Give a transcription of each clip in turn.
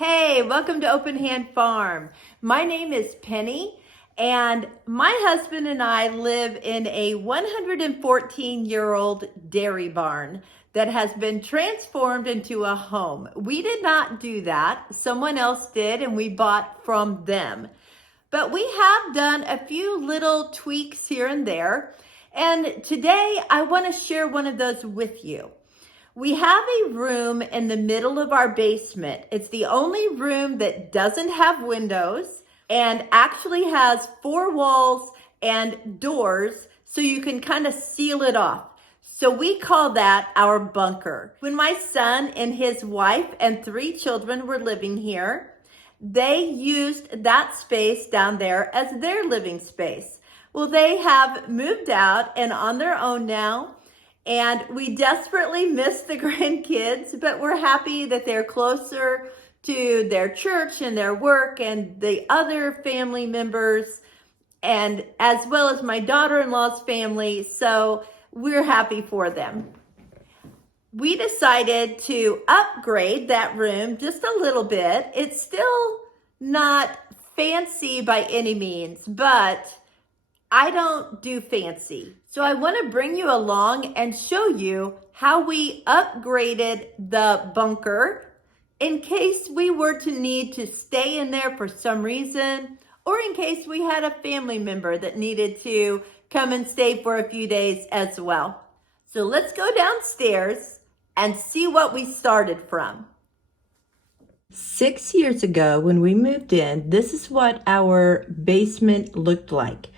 Hey, welcome to Open Hand Farm. My name is Penny, and my husband and I live in a 114-year-old dairy barn that has been transformed into a home. We did not do that. Someone else did, and we bought from them. But we have done a few little tweaks here and there, and today I want to share one of those with you. We have a room in the middle of our basement. It's the only room that doesn't have windows and actually has 4 walls and doors so you can kind of seal it off. So we call that our bunker. When my son and his wife and 3 children were living here, they used that space down there as their living space. Well, they have moved out and on their own now. And we desperately miss the grandkids, but we're happy that they're closer to their church and their work and the other family members, and as well as my daughter-in-law's family. So we're happy for them. We decided to upgrade that room just a little bit. It's still not fancy by any means, but I don't do fancy. So I want to bring you along and show you how we upgraded the bunker in case we were to need to stay in there for some reason, or in case we had a family member that needed to come and stay for a few days as well. So let's go downstairs and see what we started from. 6 years ago when we moved in, this is what our basement looked like.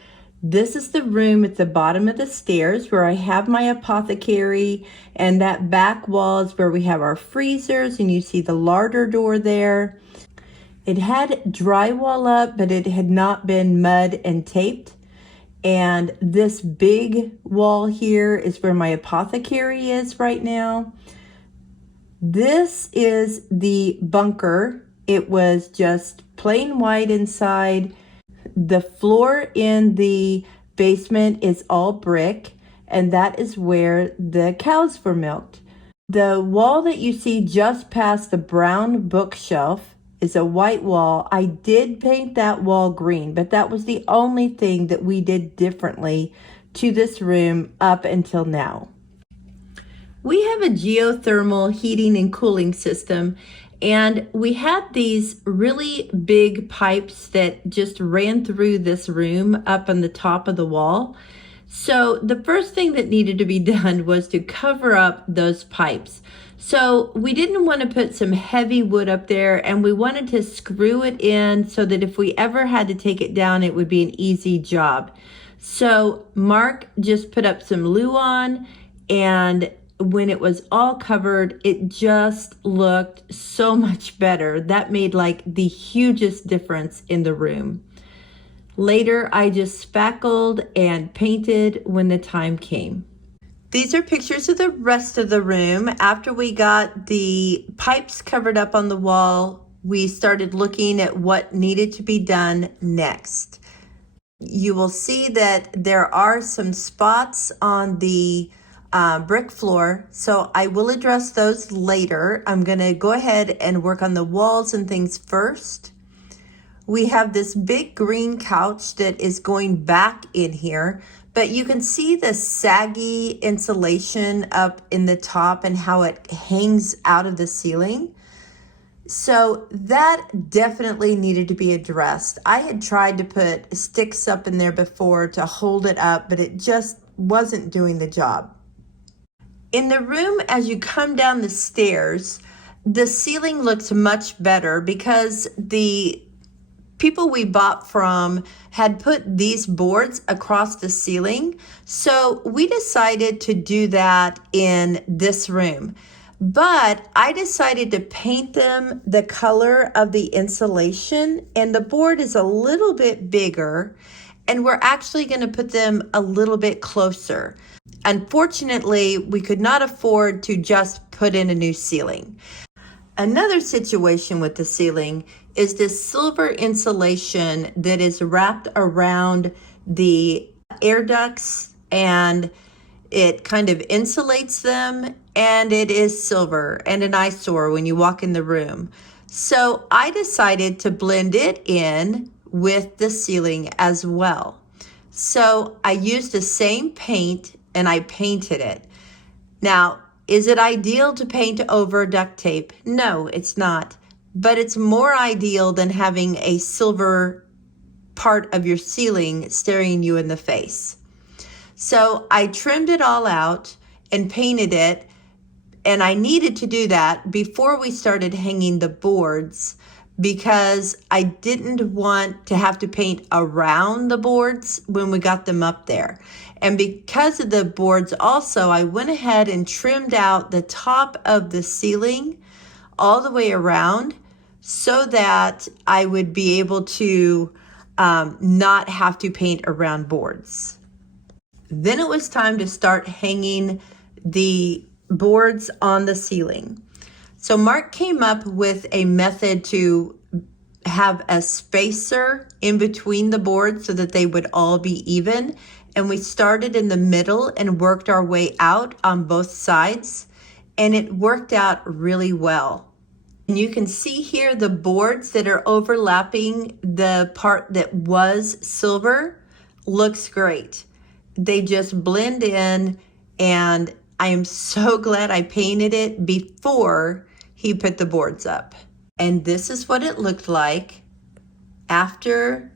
This is the room at the bottom of the stairs where I have my apothecary, and that back wall is where we have our freezers, and you see the larder door there. It had drywall up, but it had not been mud and taped. And this big wall here is where my apothecary is right now. This is the bunker. It was just plain white inside. The floor in the basement is all brick, and that is where the cows were milked. The wall that you see just past the brown bookshelf is a white wall. I did paint that wall green, but that was the only thing that we did differently to this room up until now. We have a geothermal heating and cooling system, and we had these really big pipes that just ran through this room up on the top of the wall. So the first thing that needed to be done was to cover up those pipes. So we didn't want to put some heavy wood up there, and we wanted to screw it in so that if we ever had to take it down, it would be an easy job. So Mark just put up some Luan, and when it was all covered, it just looked so much better. That made like the hugest difference in the room. Later, I just spackled and painted when the time came. These are pictures of the rest of the room. After we got the pipes covered up on the wall, we started looking at what needed to be done next. You will see that there are some spots on the brick floor, so I will address those later. I'm going to go ahead and work on the walls and things first. We have this big green couch that is going back in here, but you can see the saggy insulation up in the top and how it hangs out of the ceiling. So that definitely needed to be addressed. I had tried to put sticks up in there before to hold it up, but it just wasn't doing the job. In the room, as you come down the stairs, the ceiling looks much better because the people we bought from had put these boards across the ceiling. So we decided to do that in this room. But I decided to paint them the color of the insulation, and the board is a little bit bigger, and we're actually going to put them a little bit closer. Unfortunately, we could not afford to just put in a new ceiling. Another situation with the ceiling is this silver insulation that is wrapped around the air ducts, and it kind of insulates them, and it is silver and an eyesore when you walk in the room. So I decided to blend it in with the ceiling as well. So I used the same paint and I painted it. Now, is it ideal to paint over duct tape? No, it's not. But it's more ideal than having a silver part of your ceiling staring you in the face. So I trimmed it all out and painted it, and I needed to do that before we started hanging the boards because I didn't want to have to paint around the boards when we got them up there. And because of the boards also, I went ahead and trimmed out the top of the ceiling all the way around so that I would be able to not have to paint around boards. Then it was time to start hanging the boards on the ceiling. So Mark came up with a method to have a spacer in between the boards so that they would all be even. And we started in the middle and worked our way out on both sides. And it worked out really well. And you can see here the boards that are overlapping the part that was silver looks great. They just blend in, and I am so glad I painted it before he put the boards up. And this is what it looked like after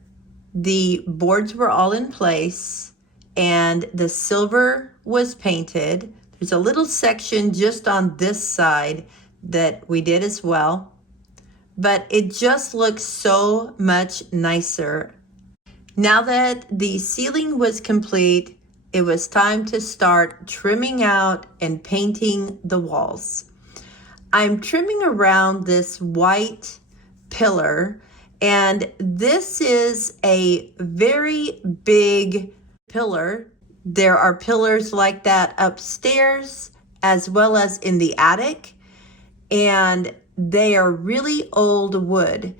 the boards were all in place and the silver was painted. There's a little section just on this side that we did as well, but it just looks so much nicer. Now that the ceiling was complete, it was time to start trimming out and painting the walls. I'm trimming around this white pillar, and this is a very big pillar. There are pillars like that upstairs as well as in the attic, and they are really old wood.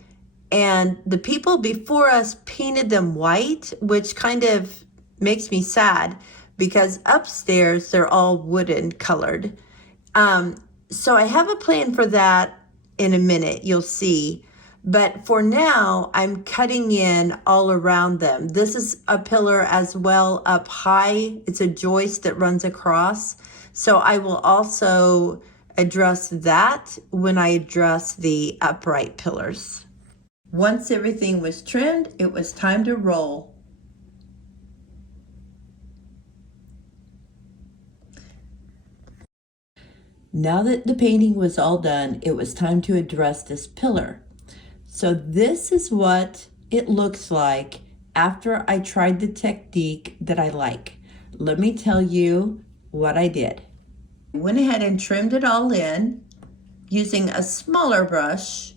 And the people before us painted them white, which kind of makes me sad because upstairs they're all wooden colored. So I have a plan for that in a minute, you'll see. But for now, I'm cutting in all around them. This is a pillar as well up high. It's a joist that runs across. So I will also address that when I address the upright pillars. Once everything was trimmed, it was time to roll. Now that the painting was all done, it was time to address this pillar. So this is what it looks like after I tried the technique that I like. Let me tell you what I did. I went ahead and trimmed it all in using a smaller brush.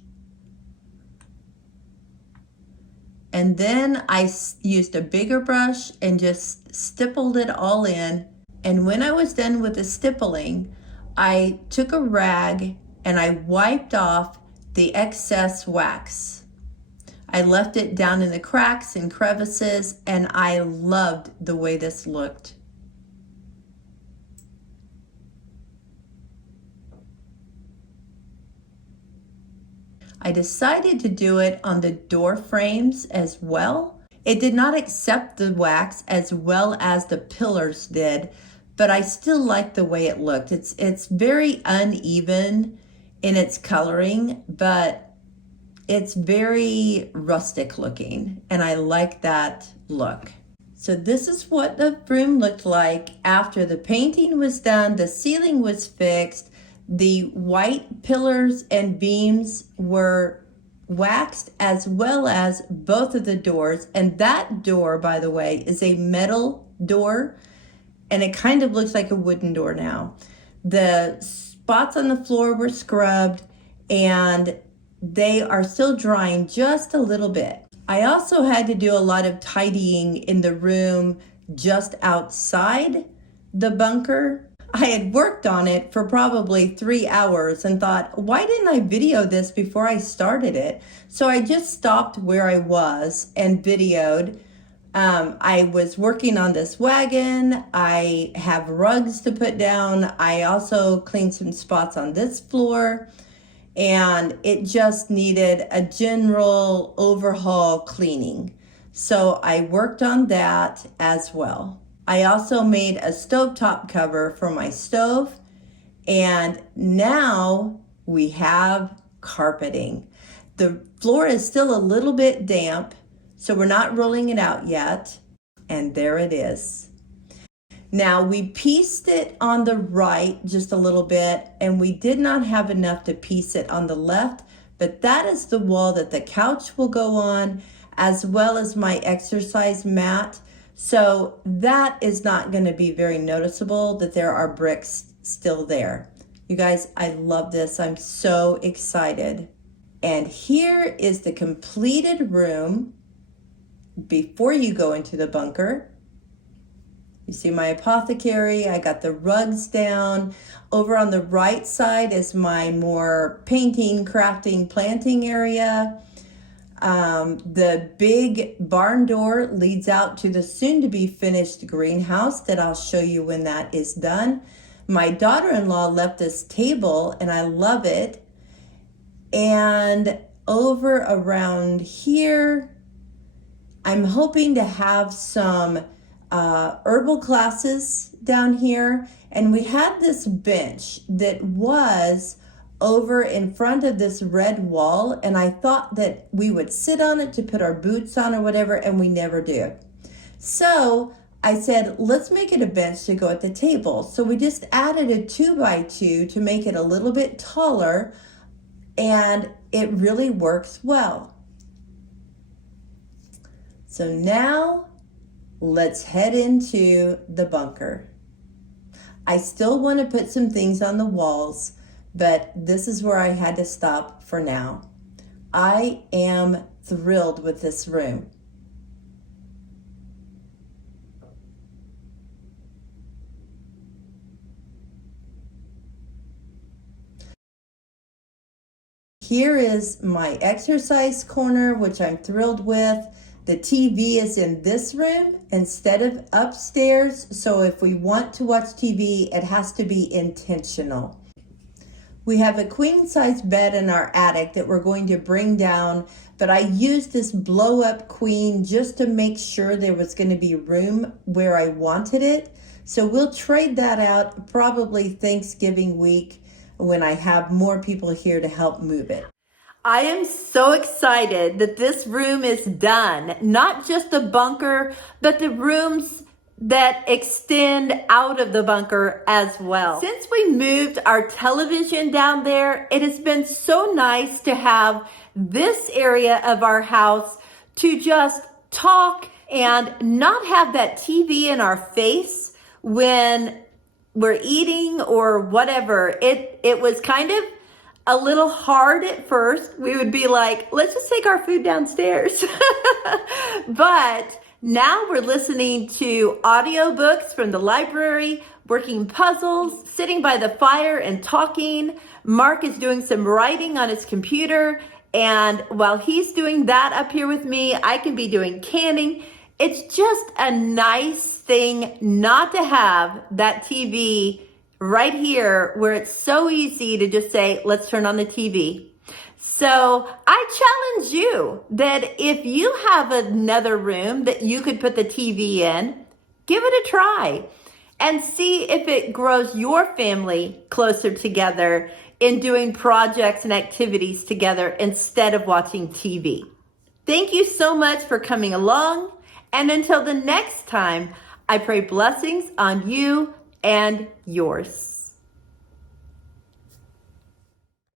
And then I used a bigger brush and just stippled it all in. And when I was done with the stippling, I took a rag and I wiped off the excess wax. I left it down in the cracks and crevices, and I loved the way this looked. I decided to do it on the door frames as well. It did not accept the wax as well as the pillars did, but I still like the way it looked. It's very uneven in its coloring, but it's very rustic looking, and I like that look. So this is what the room looked like after the painting was done, the ceiling was fixed, the white pillars and beams were waxed as well as both of the doors. And that door, by the way, is a metal door, and it kind of looks like a wooden door now. The spots on the floor were scrubbed, and they are still drying just a little bit. I also had to do a lot of tidying in the room just outside the bunker. I had worked on it for probably 3 hours and thought, why didn't I video this before I started it? So I just stopped where I was and videoed. I was working on this wagon. I have rugs to put down. I also cleaned some spots on this floor. and it just needed a general overhaul cleaning. So I worked on that as well. I also made a stovetop cover for my stove, and now we have carpeting. The floor is still a little bit damp, so we're not rolling it out yet, and there it is. Now we pieced it on the right just a little bit, and we did not have enough to piece it on the left, but that is the wall that the couch will go on, as well as my exercise mat. So that is not going to be very noticeable that there are bricks still there. You guys, I love this. I'm so excited. And here is the completed room before you go into the bunker. You see my apothecary. I got the rugs down. Over on the right side is my more painting, crafting, planting area. The big barn door leads out to the soon-to-be finished greenhouse that I'll show you when that is done. My daughter-in-law left this table, and I love it. And over around here, I'm hoping to have some herbal classes down here. And we had this bench that was over in front of this red wall, and I thought that we would sit on it to put our boots on or whatever, and we never do. So I said, let's make it a bench to go at the table. So we just added a 2x2 to make it a little bit taller, and it really works well. So now let's head into the bunker. I still want to put some things on the walls, but this is where I had to stop for now. I am thrilled with this room. Here is my exercise corner, which I'm thrilled with. The TV is in this room instead of upstairs. So if we want to watch TV, it has to be intentional. We have a queen size bed in our attic that we're going to bring down, but I used this blow up queen just to make sure there was going to be room where I wanted it. So we'll trade that out probably Thanksgiving week when I have more people here to help move it. I am so excited that this room is done. Not just the bunker, but the rooms that extend out of the bunker as well. Since we moved our television down there, it has been so nice to have this area of our house to just talk and not have that TV in our face when we're eating or whatever. It was kind of a little hard at first. We would be like, let's just take our food downstairs. But now we're listening to audiobooks from the library, working puzzles, sitting by the fire and talking. Mark is doing some writing on his computer. And while he's doing that up here with me, I can be doing canning. It's just a nice thing not to have that TV right here where it's so easy to just say, let's turn on the TV. So I challenge you that if you have another room that you could put the TV in, give it a try and see if it grows your family closer together in doing projects and activities together instead of watching TV. Thank you so much for coming along. And until the next time, I pray blessings on you and yours.